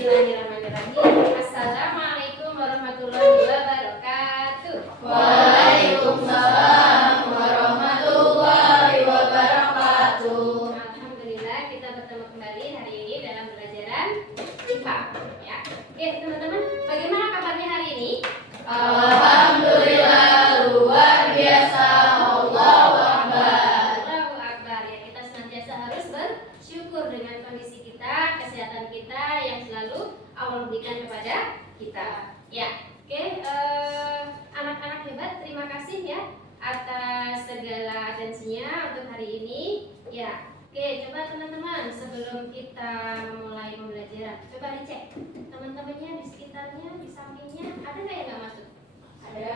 Bismillahirrahmanirrahim. Assalamualaikum warahmatullahi wabarakatuh. Waalaikumsalam warahmatullahi wabarakatuh. Alhamdulillah kita bertemu kembali hari ini dalam pelajaran IPA ya. Oke teman-teman, bagaimana kabarnya hari ini? Alhamdulillah luar biasa. Allahu Akbar. Allahu Akbar ya, kita senantiasa harus bersyukur dengan kondisi kita, kesehatan kita yang selalu Allah berikan kepada kita. Ya, oke, anak-anak hebat, terima kasih ya atas segala atensinya untuk hari ini. Ya, oke, coba teman-teman sebelum kita memulai pembelajaran, coba dicek teman-temannya di sekitarnya, di sampingnya, ada nggak yang nggak masuk? Ada.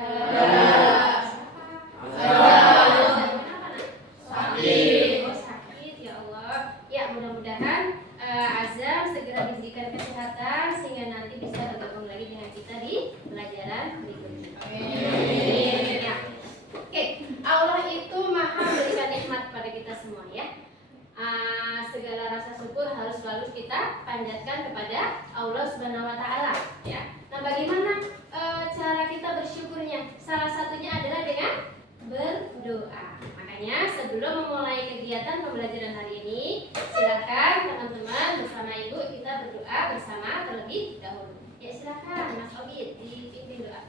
Siapa? Kenapa, nak? Sakit. Oh, sakit, ya Allah. Ya, mudah-mudahan Azam segera diberikan kesehatan sehingga nanti bisa bergabung lagi dengan kita di pelajaran berikutnya. Amin. Ya. Oke, Allah itu maha memberikan nikmat pada kita semua ya. Segala rasa syukur harus selalu kita panjatkan kepada Allah Subhanahu Wa Taala ya. Nah, bagaimana cara kita bersyukurnya? Salah satunya adalah dengan berdoa. Makanya sebelum memulai kegiatan pembelajaran hari ini, silakan teman-teman bersama ibu kita berdoa bersama terlebih dahulu. Ya silakan Mas Obid dipimpin doa.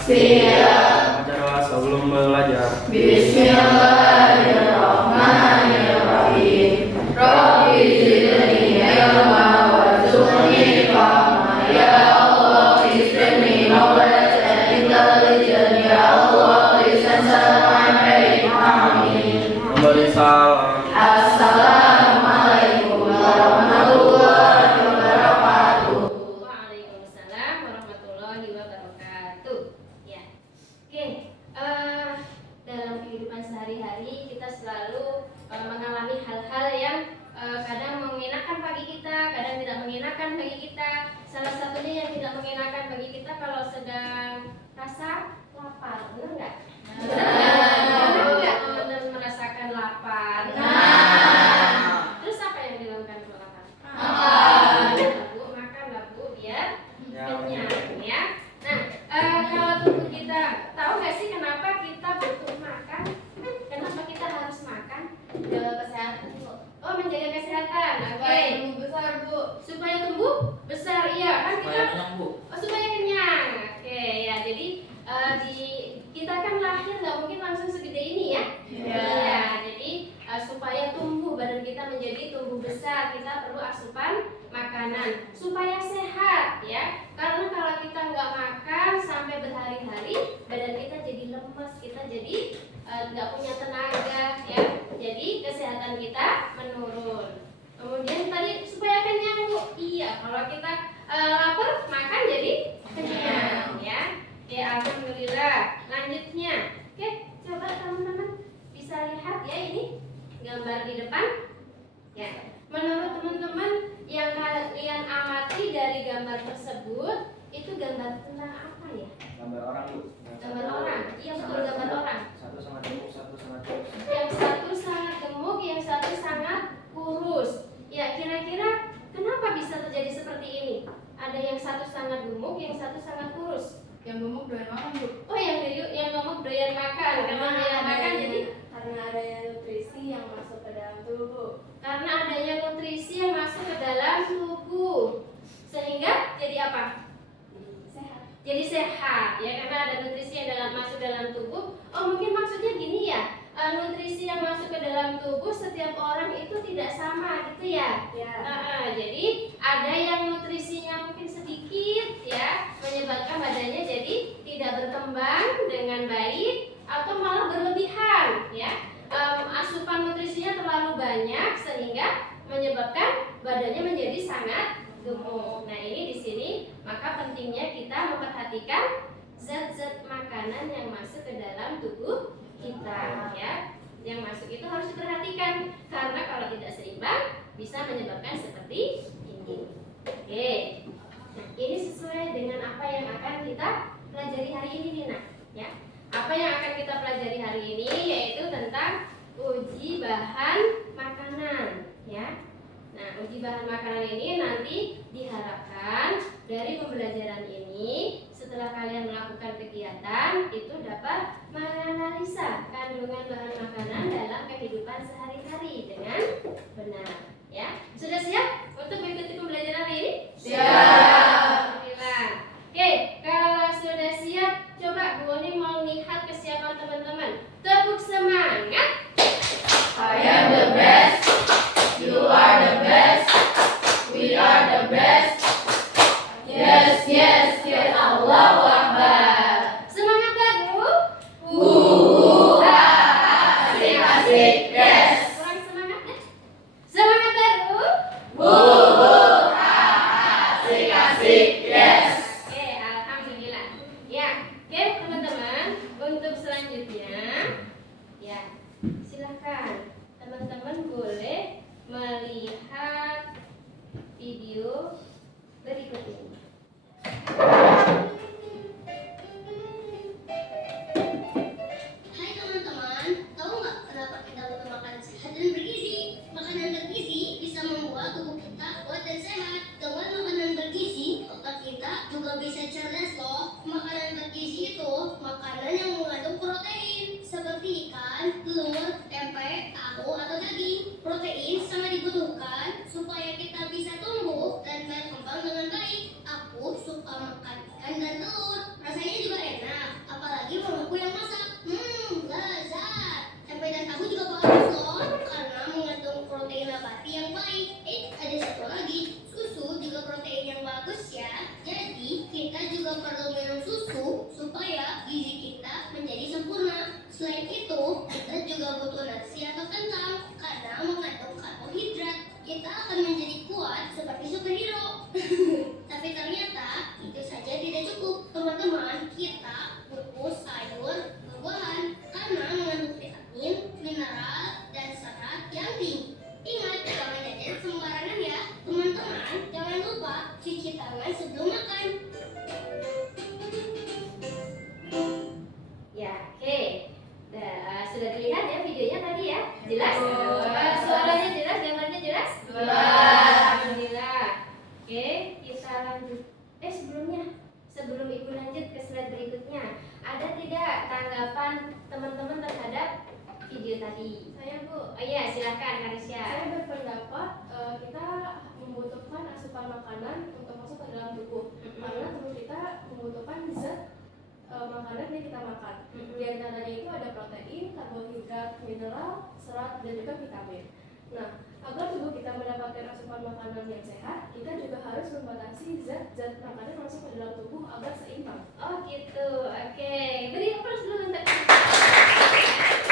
Siap. Acara sebelum belajar. Bismillahirrahmanirrahim. Rabbi zidni ilma warzuqni fahma. Ya Allah, zidni knowledge and intelligence. Ya Allah, lisan sam'ai. Amin. Memberi salam. Assalamualaikum warahmatullahi wabarakatuh. Waalaikumsalam warahmatullahi wabarakatuh. Ya, oke. Dalam kehidupan sehari-hari kita selalu mengalami hal-hal yang kadang mengenakan bagi kita, kadang tidak mengenakan bagi kita. Salah satunya yang tidak mengenakan bagi kita kalau sedang rasa lapar, benar nggak? Pernah nggak teman-teman merasakan lapar? Terus apa yang dilakukan kalau lapar? Makan lah bu, biar kenyang ya. Nah, kalau tubuh kita tahu nggak sih kenapa kita butuh makan? Kenapa kita harus makan? Kesehatan bu. Oh, menjaga kesehatan. Oke. Tumbuh besar bu. Supaya tumbuh besar, iya kan kita. Bu. Oh, supaya kenyang. Oke ya, jadi kita kan lahir nggak mungkin langsung segede ini ya. Ya, jadi supaya tumbuh badan kita menjadi tumbuh besar, kita perlu asupan makanan supaya sehat ya. Karena kalau kita nggak makan sampai berhari-hari, badan kita jadi lemes, kita jadi nggak punya tenaga ya. Jadi kesehatan kita menurun. Kemudian tadi supaya kenyang bu, iya kalau kita lapar makan jadi kenyang ya. Oke, alhamdulillah. Lanjutnya, oke, coba teman-teman bisa lihat ya ini gambar di depan. Ya, menurut teman-teman yang kalian amati dari gambar tersebut, itu gambar tentang apa ya? Gambar orang bu. Gambar orang. Iya betul, gambar orang. Satu sangat gemuk, satu sangat kurus. Yang satu sangat gemuk, yang satu sangat kurus. Ya, kira-kira kenapa bisa terjadi seperti ini? Ada yang satu sangat gemuk, yang satu sangat kurus. Yang gemuk doyan makan bu. Oh, yang gemuk doyan makan. Karena doyan makan jadi karena adanya nutrisi yang masuk ke dalam tubuh. karena adanya nutrisi yang masuk ke dalam tubuh. Sehingga jadi apa? Sehat. Jadi sehat ya, karena ada nutrisi yang masuk dalam tubuh. Oh, mungkin maksudnya gini ya. Nutrisi yang masuk ke dalam tubuh setiap orang itu tidak sama gitu ya. Ya. Jadi ada yang nutrisinya mungkin sedikit ya, menyebabkan badannya jadi tidak berkembang dengan baik atau malah berlebihan ya. Asupan nutrisinya terlalu banyak sehingga menyebabkan badannya menjadi sangat gemuk. Nah, ini di sini maka pentingnya kita memperhatikan zat-zat makanan yang masuk ke dalam tubuh kita ya. Yang masuk itu harus diperhatikan karena kalau tidak seimbang bisa menyebabkan seperti ini. Oke. Nah, ini sesuai dengan apa yang akan kita pelajari hari ini Dina ya. Apa yang akan kita pelajari hari ini yaitu tentang uji bahan makanan ya. Nah, uji bahan makanan ini nanti diharapkan dari pembelajaran ini setelah kalian melakukan kegiatan itu dapat menganalisa kandungan bahan makanan dalam kehidupan sehari-hari dengan benar. Ya, sudah siap untuk mengikuti pembelajaran ini? Siap. Alhamdulillah. Oke, kalau sudah siap, coba Bu Oni mau lihat kesiapan teman-teman. Tepuk semangat. I am the best. You are the best. We are the best. Yes, yes, yes. Allahu Akbar. Semangat baru. Asik, asik, yes. Kurang semangat deh. Semangat baru. Asik, asik, yes. Oke, alhamdulillah. Ya, oke teman-teman, untuk selanjutnya, ya silahkan teman-teman boleh melihat video berikut ini. Hai teman-teman, tahu nggak kenapa kita butuh makanan sehat dan bergizi? Makanan bergizi bisa membuat tubuh kita kuat dan sehat. Dengan makanan bergizi, otak kita juga bisa cerdas loh. Makanan bergizi itu makanan yang mengandung protein seperti ikan, telur, tempe, tahu, atau daging. Protein sangat dibutuhkan supaya kita bisa tumbuh dan berkembang dengan baik. Aku suka makan ikan dan telur. Rasanya juga enak, apalagi mamaku yang masak. Lezat. Tempe dan tahu juga bagus loh, karena mengandung protein nabati yang baik. Ada satu lagi, susu juga protein yang bagus ya. Jadi kita juga perlu minum susu supaya gizi kita menjadi sempurna. Selain itu, kita juga butuh nasi atau kentang karena mengandung karbohidrat. Kita akan menjadi kuat seperti superhero. Tapi ternyata itu saja tidak cukup, teman-teman. Kita butuh sayur, buah-buahan karena mengandung vitamin, mineral, dan serat yang tinggi. Ingat, jangan jajan sembarangan ya, teman-teman. Jangan lupa cuci tangan sebelum makan. Ya, oke. Sudah dilihat ya videonya tadi ya? Jelas? Suaranya jelas, gambarnya jelas? Alhamdulillah. Oke, kita lanjut. Sebelum Ibu lanjut ke slide berikutnya, ada tidak tanggapan teman-teman terhadap video tadi? Saya Bu, Oh iya, silakan Karisya. saya berpendapat kita membutuhkan asupan makanan untuk masuk ke dalam tubuh. Karena tubuh kita membutuhkan zat makanan yang kita makan. Di antaranya itu ada protein, karbohidrat, mineral, serat, dan juga vitamin. Nah, agar tubuh kita mendapatkan asupan makanan yang sehat, kita juga harus membatasi zat-zat makanan masuk ke dalam tubuh agar seimbang. Oh gitu, oke. Beri aplaus dulu untuk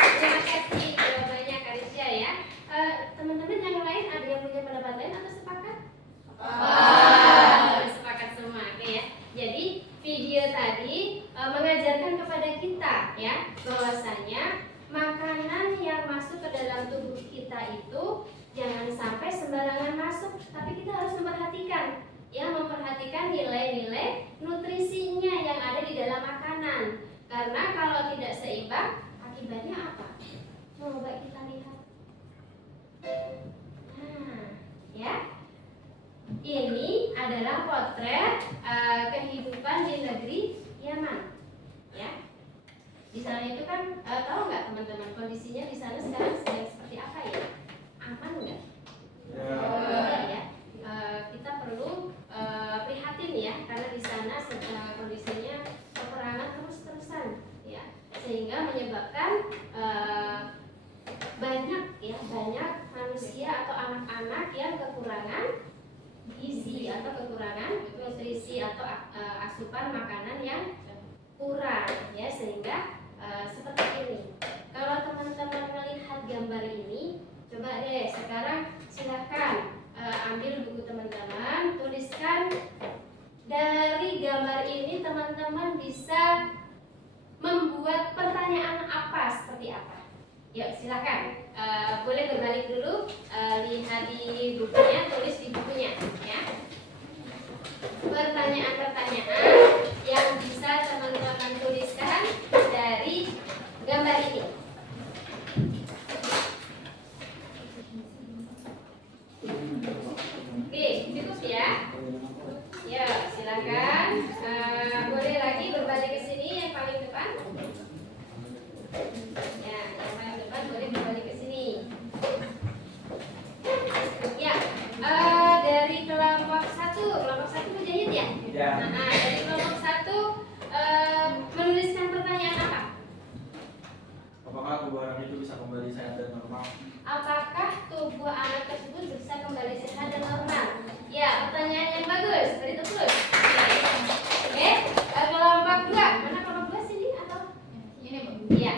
terima kasih jawabannya Karisya ya. Teman-teman yang lain ada yang punya pendapat lain atau sepakat? Sepakat semua, oke ya. Jadi video tadi mengajarkan kepada kita ya bahwasanya makanan yang masuk ke dalam tubuh kita itu jangan sampai sembarangan masuk, tapi kita harus memperhatikan nilai-nilai nutrisinya yang ada di dalam makanan. Karena kalau tidak seimbang, akibatnya apa? Coba kita lihat. Nah, ya. Ini adalah potret kehidupan di negeri Yaman. Ya. Di sana itu kan tahu nggak teman-teman kondisinya di sana sekarang sedang seperti apa ya? Aman nggak? Ya. Kita perlu prihatin ya karena di sana kondisinya peperangan terus-terusan ya sehingga menyebabkan banyak manusia atau anak-anak yang kekurangan gizi atau kekurangan nutrisi atau asupan makanan yang kurang ya sehingga seperti ini. Kalau teman-teman melihat gambar ini, coba deh sekarang silahkan ambil buku teman-teman, tuliskan dari gambar ini teman-teman bisa membuat pertanyaan apa seperti apa. Yuk silakan, boleh berbalik dulu, lihat di bukunya, tulis di bukunya ya. Pertanyaan-pertanyaan yang bisa teman-teman tuliskan dari gambar ini. Oke, cukup ya. Ya. Nah, dari kelompok 1 menuliskan pertanyaan apa? Apakah tubuh anak itu bisa kembali sehat dan normal? Apakah tubuh anak tersebut bisa kembali sehat dan normal? Ya, pertanyaan yang bagus. Beri tepuk. Oke, kelompok 2. Mana kelompok 2 sini atau? Ini, Bu. Iya.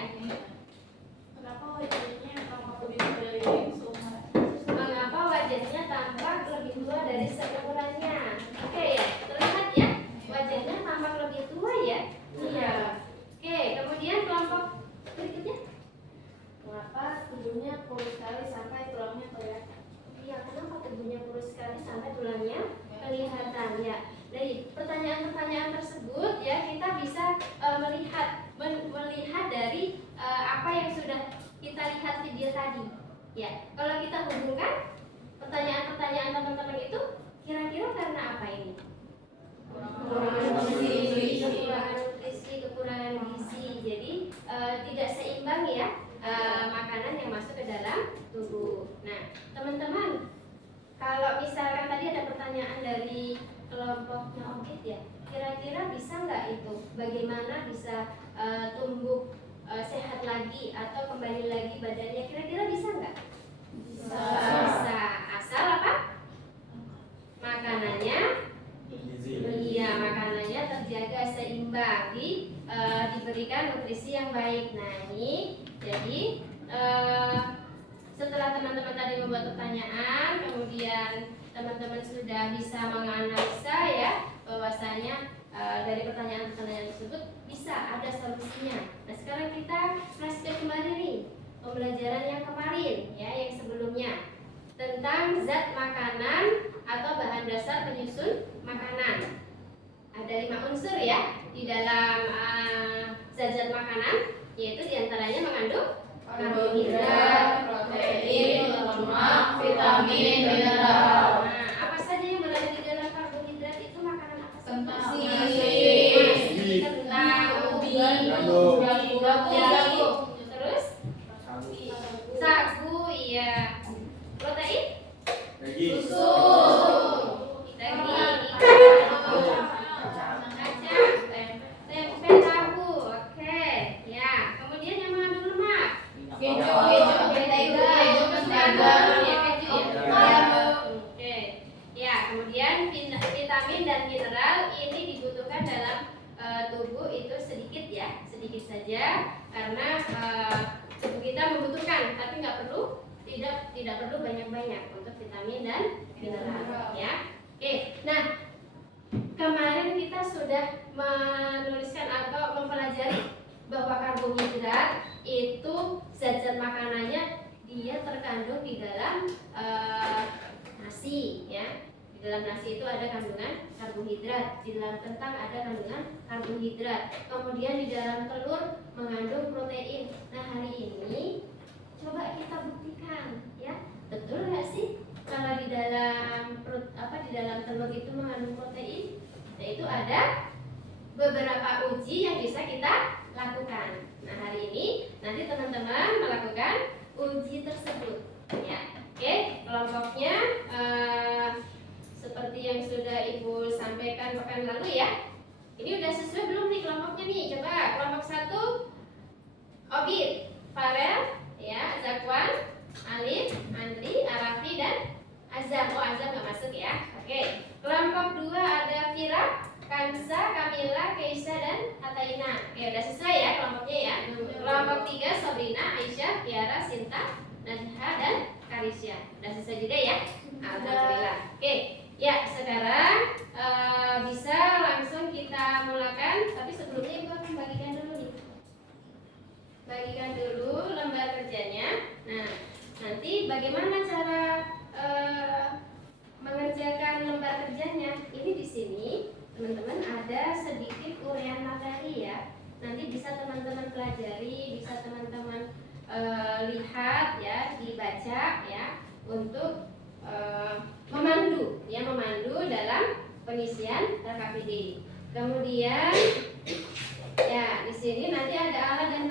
Kenapa wajahnya tampak lebih tua dari seumuran? Mengapa wajahnya tampak lebih tua dari seumurannya? Oke ya, terlihat ya, wajahnya tampak lebih tua ya. Iya. Oke, kemudian kelompok berikutnya. Mengapa tubuhnya kurus sekali sampai tulangnya kelihatan? Iya, kenapa tubuhnya kurus sekali sampai tulangnya kelihatan ya? Dari pertanyaan-pertanyaan tersebut ya kita bisa melihat dari apa yang sudah kita lihat video tadi. Ya, kalau kita hubungkan pertanyaan-pertanyaan teman-teman itu kira-kira karena apa ini? Kekurangan gizi. Kekurangan nutrisi, kekurangan gizi. Jadi tidak seimbang ya makanan yang masuk ke dalam tubuh. Nah, teman-teman, kalau misalkan tadi ada pertanyaan dari kelompoknya Ogit ya, kira-kira bisa nggak itu? Bagaimana bisa tumbuh sehat lagi atau kembali lagi badannya? Kira-kira bisa nggak? Bisa. Bisa. Asal apa? Makanannya, Gizi. iya makanannya terjaga seimbang, diberikan nutrisi yang baik. Nah ini jadi setelah teman-teman tadi membuat pertanyaan, kemudian teman-teman sudah bisa menganalisa ya bahwasanya dari pertanyaan-pertanyaan tersebut bisa ada solusinya. Nah sekarang kita flashback kembali nih pembelajaran yang kemarin ya yang sebelumnya tentang zat makanan atau bahan dasar penyusun makanan. Ada 5 unsur ya di dalam zat-zat makanan, yaitu diantaranya mengandung karbohidrat, protein, lemak, vitamin, mineral. Nah, apa saja yang berada di dalam karbohidrat itu makanan apa saja? Nasi, kentang, ubi, Gandum. jagung, terus Sagu. sagu, iya. Protein, Daging. susu, daging, ikan, kacang, tempe, tahu, oke, ya. Kemudian yang mengandung lemak, Keju, mentega, mentega. ya keju ya. Oke, ya. Kemudian vitamin dan mineral ini dibutuhkan dalam tubuh itu sedikit ya, sedikit saja karena tubuh kita membutuhkan, tapi tidak perlu banyak-banyak untuk vitamin dan mineral ya. Oke, nah kemarin kita sudah menuliskan atau mempelajari bahwa karbohidrat itu zat-zat makanannya dia terkandung di dalam nasi ya. Di dalam nasi itu ada kandungan karbohidrat, di dalam kentang ada kandungan karbohidrat, kemudian di dalam telur mengandung protein. Nah hari ini coba kita buktikan ya, betul nggak sih kalau di dalam di dalam telur itu mengandung protein? Nah itu ada beberapa uji yang bisa kita lakukan. Nah hari ini nanti teman-teman melakukan uji tersebut ya. Oke, kelompoknya seperti yang sudah Ibu sampaikan pekan lalu ya. Ini udah sesuai belum nih kelompoknya nih? Coba kelompok 1 Obit, Farel, ya, Zakwan, Alif, Andri, Arafi dan Azam. Oh Azam nggak masuk ya. Oke. Kelompok 2 ada Vira, Kansa, Kamila, Keisha dan Ataina. Oke, udah sesuai ya kelompoknya ya. Kelompok 3 Sabrina, Aisyah, Tiara, Sinta, Najha dan Karisya. Udah sesuai juga ya. Alhamdulillah. Oke. Ya, sekarang bisa langsung kita mulakan, tapi sebelumnya Ibu akan bagikan dulu nih. Bagikan dulu lembar kerjanya. Nah, nanti bagaimana cara mengerjakan lembar kerjanya? Ini di sini teman-teman ada sedikit uraian materi ya. Nanti bisa teman-teman pelajari, bisa teman-teman lihat ya, dibaca ya untuk memandu dalam pengisian RKPD. Kemudian ya di sini nanti ada alat dan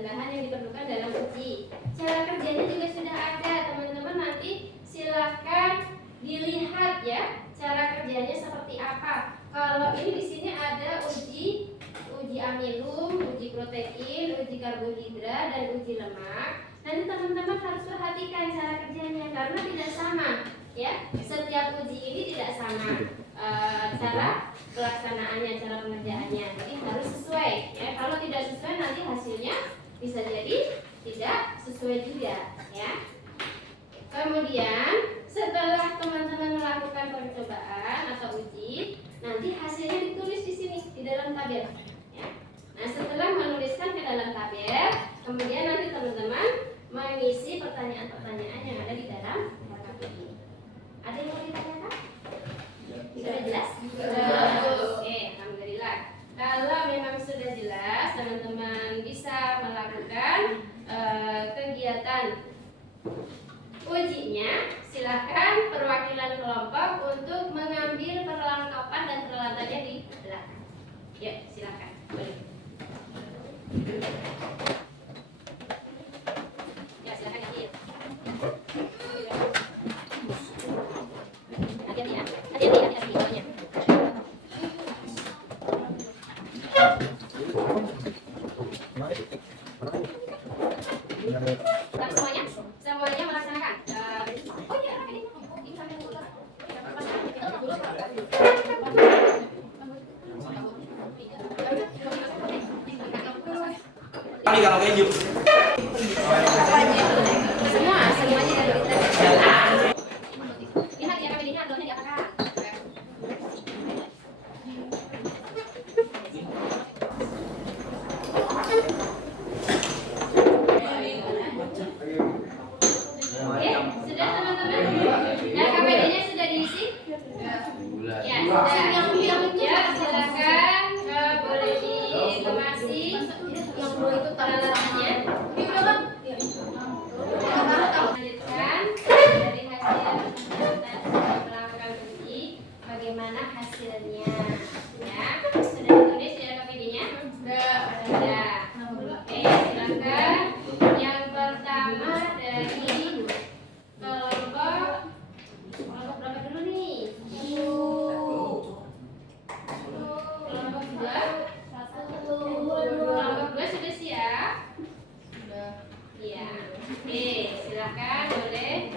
bahan yang diperlukan dalam uji. Cara kerjanya juga sudah ada, teman-teman nanti silahkan dilihat ya cara kerjanya seperti apa. uji karbohidrat dan uji lemak, nanti teman-teman harus perhatikan cara kerjanya karena tidak sama ya. Setiap uji ini tidak sama cara pelaksanaannya, cara pengerjaannya. Jadi harus sesuai ya. Kalau tidak sesuai nanti hasilnya bisa jadi tidak sesuai juga ya. Kemudian setelah teman-teman melakukan percobaan atau uji, nanti hasilnya ditulis di sini di dalam tabel. Ya. Nah, setelah menuliskan ke dalam tabel, kemudian nanti teman-teman mengisi pertanyaan-pertanyaan yang ada di dalam KPI. Ada yang mau ditanyakan? Sudah jelas? Oke, alhamdulillah. Kalau memang sudah jelas, teman-teman bisa melakukan kegiatan ujinya. Silakan perwakilan kelompok untuk mengambil perlengkapan dan peralatannya di belakang. Ya, silakan. Boleh. Ya, silakan ambil. Hati-hati ya. Hati-hati bawahnya. Nah, semuanya melaksanakan. Oh iya, ini sampai dulu. Kali kalau keju. Semuanya dari kita. Lihat ya KPD-nya adonnya di apakah? Oke, sudah teman-teman? Nah, KPD-nya sudah diisi? Ya, sudah. Ya, silakan boleh dikemasi yang belum itu peralatannya. Lanjutkan dari hasil melakukan uji, bagaimana hasilnya? Ya, sudah ditulis di KPD-nya? Sudah. Oke, silakan. Yang pertama dari kelompok berapa dulu nih? Kelompok 2. Kelompok 2 sudah siap? Sudah. Iya. Oke, silakan boleh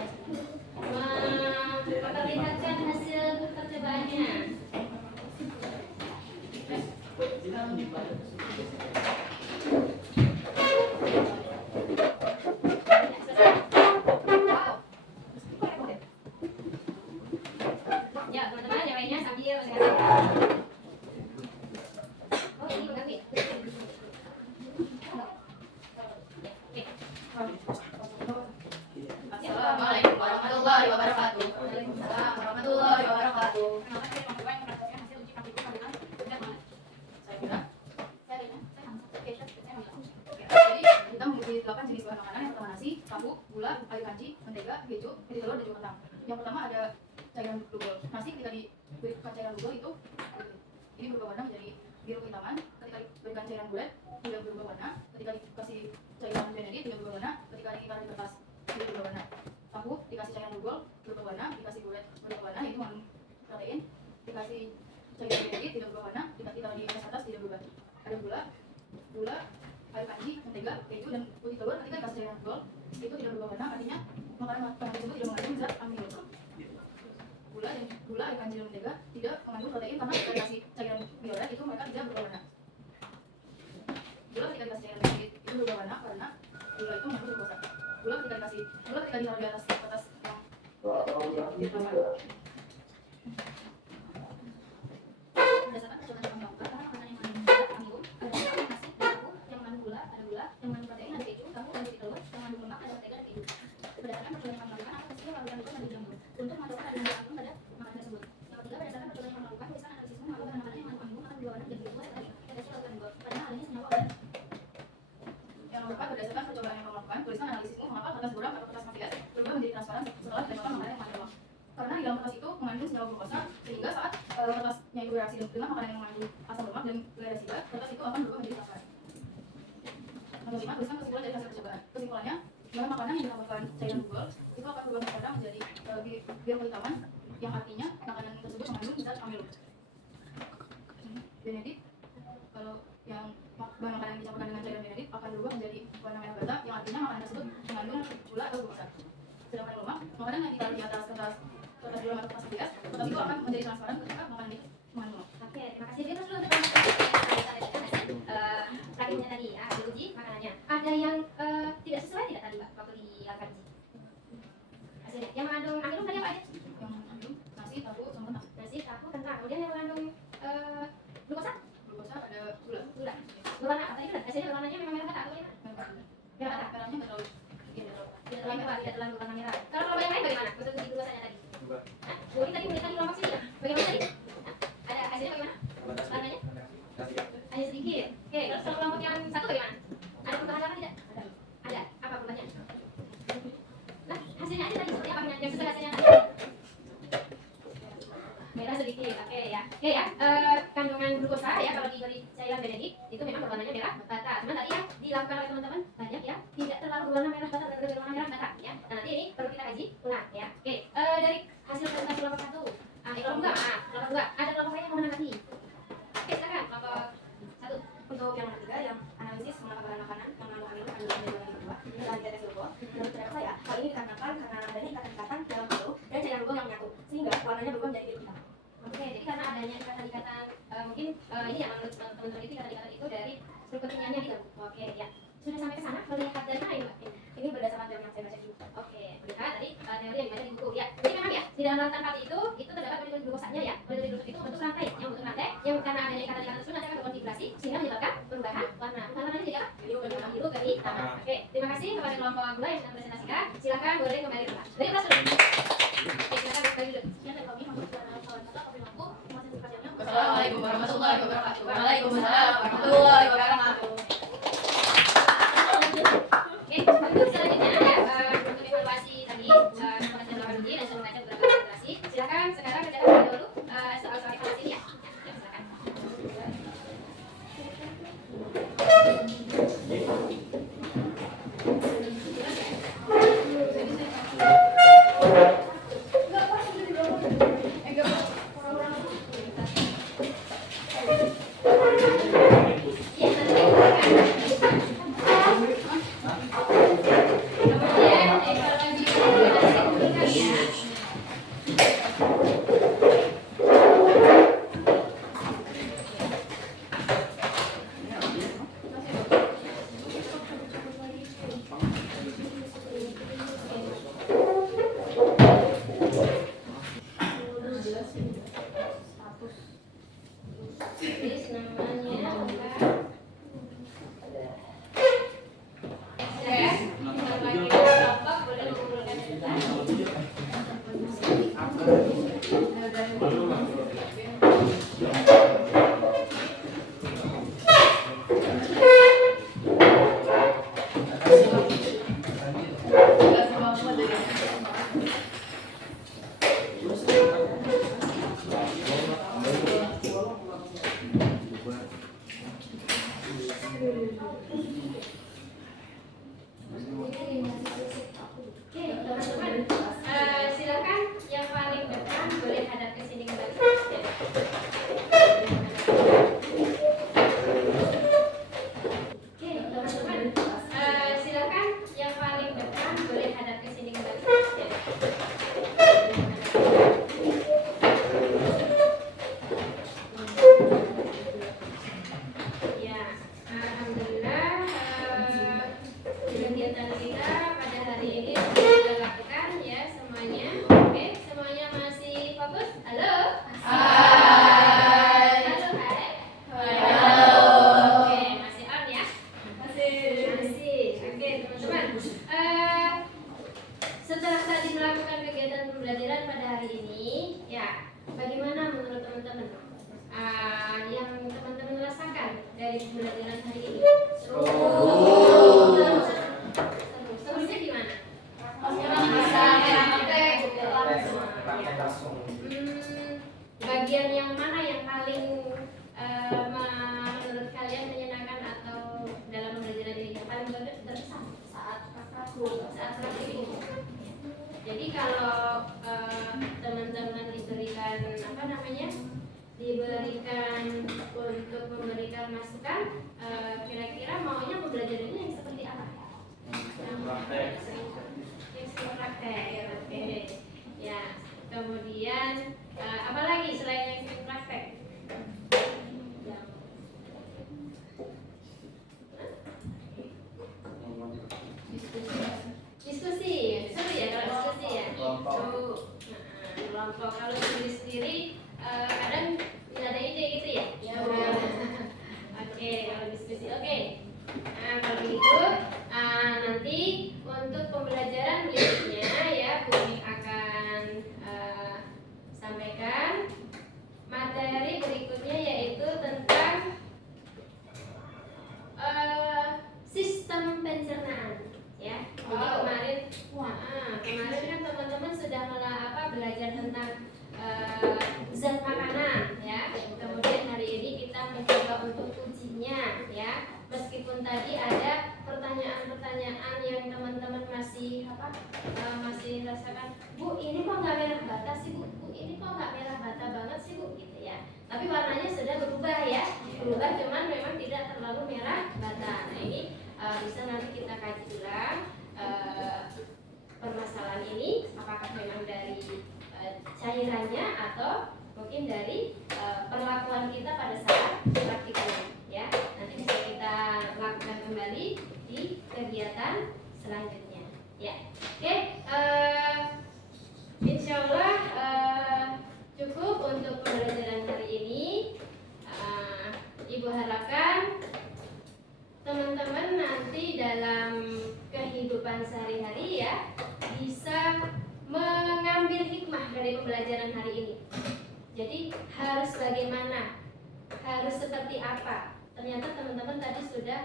memperlihatkan hasil percobaannya. Ya, teman-teman yang lainnya sambil mendengarkan. Oh, ini berganti. Oke. Assalamualaikum warahmatullahi wabarakatuh. Waalaikumsalam warahmatullahi wabarakatuh. Jadi kita memiliki 8 jenis bahan makanan. Yang pertama nasi, tahu, gula, air kanji, mentega, keju, keju telur, dan juga kentang. Yang pertama ada cairan bubur. Nasi ketika diberikan cairan bubur itu ini berubah warna menjadi biru kehitaman. Ketika diberikan cairan bulat tidak berubah warna. Ketika dikasih cairan benedit tidak berubah warna. Ketika ditaruh di kertas tidak berubah warna. Tahu dikasih cairan bubur berubah warna. Dikasih bulat berubah warna, itu mengandung protein. Dikasih cairan benedit tidak berubah warna. Ketika ditaruh di atas tidak berubah. Ada gula, air kanji, mentega, keju, dan putih telur. Ketika dikasih cairan bubur itu tidak berubah warna, artinya makanan tersebut tidak mengandung zat amino. Gula, air kanji, dan mentega tidak mengandung protein karena ketika dikasih cairan violet itu mereka tidak berubah warna. Gula ketika dikasih cairan benedit itu berubah warna karena gula itu mengandung glukosa. Gula ketika ditaruh di atas kertas yang berdasarkan percobaan yang melakukan karena makanan yang mengandung zat amino ada nasi, ada tahu, yang mengandung gula, yang mengandung protein, ada keju, tahu, dan putih telur, yang mengandung lemak, ada mentega, dan keju. Berdasarkan percobaan yang melakukan apa tersebut melakukan itu menjadi jamur untuk menentukan kandungan zat amino pada makanan tersebut. Yang ketiga, berdasarkan percobaan yang melakukan tulisan analisisme melakukan makanan yang mengandung amino akan berubah warna menjadi glukosa dan tetes lakukan gol. Padahal hal ini senyawa dan yang nomor 4, berdasarkan percobaan yang melakukan tulisan analisisme mengapa kertas buram atau kertas mafias berubah menjadi transparan setelah ditembakkan makanan yang mengandung lemak. Karena di dalam kertas itu mengandung senyawa glukosa sehingga saat kertasnya itu bereaksi dengan makanan yang mengandung asam lemak dan gula darah, kertas itu akan berubah menjadi transparan. Nomor 5, tuliskan kesimpulan dari hasil percobaan. Kesimpulannya, bahan makanan yang ditambahkan cairan bubur itu akan berubah warna menjadi biru kehitaman, yang artinya makanan tersebut mengandung zat amilo. Benedit, kalau yang bahan makanan yang dicampurkan dengan cairan benedik akan berubah menjadi warna merah bata, yang artinya makanan tersebut mengandung gula atau glukosa. Sedangkan lemak, makanan yang ditaruh di atas kertas gula atau kertas bias, kertas itu akan menjadi transparan ketika makanan itu mengandung lemak. Oke, terima kasih. Kita sudah untuk praktiknya tadi ya, diuji makanannya. Ada yang tidak sesuai tidak tadi Pak waktu di uji? Hasilnya yang mengandung amilum tadi apa aja? Yang mengandung nasi, tahu, sama kentang. Nasi, tahu, kentang. Kemudian yang mengandung glukosa? Glukosa ada gula. Gula. Berwarna apa tadi? Hasilnya berwarnanya memang merah bata atau bagaimana? Merah bata. Merahnya nggak terlalu Tidak terlalu merah, tidak terlalu warna merah. Kalau yang lain bagaimana? Untuk uji glukosanya tadi? Dua. Mungkin tadi menit kelompok sini ya? Bagaimana tadi? Ada hasilnya bagaimana? Warnanya? Hanya sedikit. Oke, terus kalau kelompok yang satu bagaimana? Ada perubahan warna tidak? Ada. Apa perubahannya? Nah, hasilnya aja tadi seperti apa yang sesuai hasilnya tadi? Merah sedikit. Oke ya. Oke ya. Kandungan glukosa ya kalau diberi cairan benedik itu memang berwarnanya merah bata. Cuman tadi yang dilakukan oleh teman-teman banyak ya tidak terlalu berwarna merah bata dan berwarna merah bata ya. Nah, nanti ini perlu kita kaji ulang ya. Oke. Dari hasil presentasi kelompok satu. Kelompok dua. Ada kelompok lain yang mau menanggapi? Oke, silakan kelompok satu. Untuk yang ketiga, yang analisis mengapa bahan makanan yang mengandung amilum kandungan dari kedua dalam diet silko, menurut pendapat saya hal ini dikarenakan karena adanya ikatan-ikatan dalam batu dan cairan gluko yang menyatu sehingga warnanya berubah menjadi biru hitam. Oke, jadi karena adanya ikatan-ikatan mungkin ini ya menurut teman-teman itu ikatan-ikatan itu dari struktur kimianya gitu. Oke, ya. Sudah sampai ke sana melihat dari mana ini, Mbak? Ini berdasarkan teori yang saya baca di buku. Oke, melihat tadi teori yang dibaca di buku ya. Jadi memang ya di dalam lautan pati itu terdapat polimer glukosanya ya. Polimer glukosa itu membentuk rantai, yang karena adanya ikatan-ikatan tersebut nanti akan berkonfigurasi sehingga menyebabkan perubahan warna. Warnanya jadi apa? Biru ke hitam. Oke, terima kasih kepada kelompok dua yang sudah presentasikan. Silakan boleh kembali ke kelas. Dari kelas dulu. Oke, silakan kembali dulu. Assalamualaikum warahmatullahi wabarakatuh. Waalaikumsalam warahmatullahi wabarakatuh. Oke, untuk selanjutnya ya, untuk evaluasi tadi kelas melakukan uji dan sudah membaca beberapa presentasi. Silakan sekarang kerjakan terlebih dahulu soal-soal evaluasi ini ya. Ya, silakan. Bagian yang mana yang paling menurut kalian menyenangkan atau dalam pembelajaran ini yang paling berkesan saat praktik ini? Jadi kalau teman-teman diberikan diberikan untuk memberikan masukan, kira kelompok. Kalau sendiri-sendiri kadang tidak ada ide gitu ya? Ya. Oke, kalau diskusi oke. Nah, kalau begitu nanti untuk pembelajaran berikutnya ya Bumi akan sampaikan materi berikutnya yaitu tentang sistem pencernaan ya. Jadi kemarin kan teman-teman sudah belajar tentang zat makanan ya. Kemudian hari ini kita mencoba untuk ujinya ya. Meskipun tadi ada pertanyaan-pertanyaan yang teman-teman masih masih rasakan, Bu ini kok nggak merah bata sih Bu, ini kok nggak merah bata banget sih Bu gitu ya. Tapi warnanya sudah berubah ya, berubah cuman memang tidak terlalu merah bata. Nah ini bisa nanti kita kaji ulang permasalahan ini apakah memang dari cairannya atau mungkin dari perlakuan kita pada saat praktikum ya. Nanti bisa kita lakukan kembali di kegiatan selanjutnya ya. Oke, insya Allah cukup untuk pembelajaran hari ini. Ibu harapkan teman-teman nanti dalam kehidupan sehari-hari ya bisa mengambil hikmah dari pembelajaran hari ini. Jadi harus bagaimana, harus seperti apa. Ternyata teman-teman tadi sudah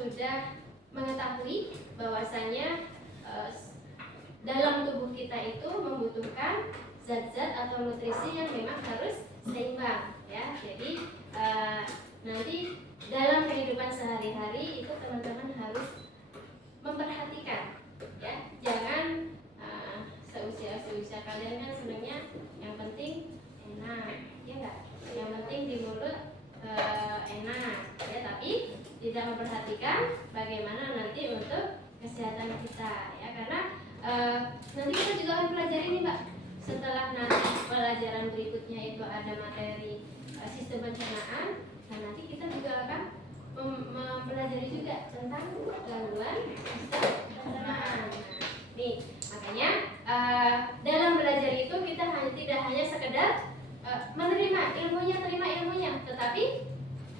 sudah mengetahui bahwasanya dalam tubuh kita itu membutuhkan zat-zat atau nutrisi yang memang harus seimbang ya. Jadi nanti dalam kehidupan sehari-hari itu teman-teman harus memperhatikan ya. Jangan seusia kalian kan sebenarnya yang penting enak ya enggak, yang penting di mulut enak ya, tapi tidak memperhatikan bagaimana nanti untuk kesehatan kita ya. Karena nanti kita juga akan pelajari nih Mbak, setelah nanti pelajaran berikutnya itu ada materi sistem pencernaan. Nah nanti kita juga akan mempelajari juga tentang gangguan sistem pencernaan. Nih makanya dalam belajar itu kita tidak hanya sekedar menerima ilmunya, terima ilmunya, tetapi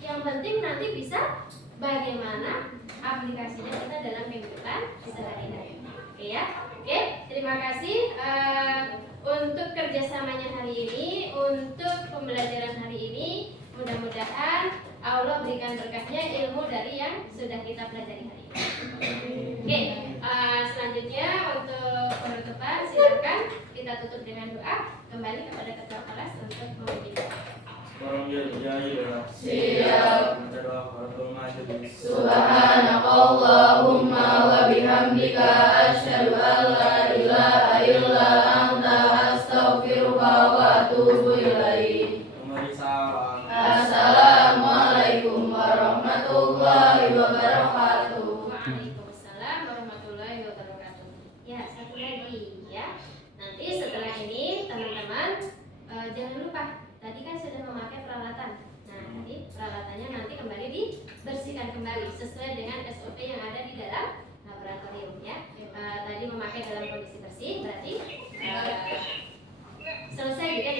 yang penting nanti bisa bagaimana aplikasinya kita dalam kehidupan sehari-hari. Oke ya, oke. Terima kasih untuk kerjasamanya hari ini, untuk pembelajaran hari ini. Mudah-mudahan Allah berikan berkahnya ilmu dari yang sudah kita pelajari hari ini. Oke, selanjutnya untuk penutupan silakan kita tutup dengan doa. Kembali kepada ketua kelas untuk memimpin doa. Siap. Subhanakallahumma wa bihamdika asyhadu an la ilaha illa anta astaghfiruka wa atubu ilaik. Assalamualaikum warahmatullahi wabarakatuh. Waalaikumsalam warahmatullahi wabarakatuh. Ya, satu lagi ya. Nanti setelah ini teman-teman jangan lupa tadi kan sudah memakai peralatan. Nah, nanti peralatannya nanti kembali dibersihkan kembali sesuai dengan SOP yang ada di dalam laboratorium ya. Tadi memakai dalam kondisi bersih berarti selesai gitu ya.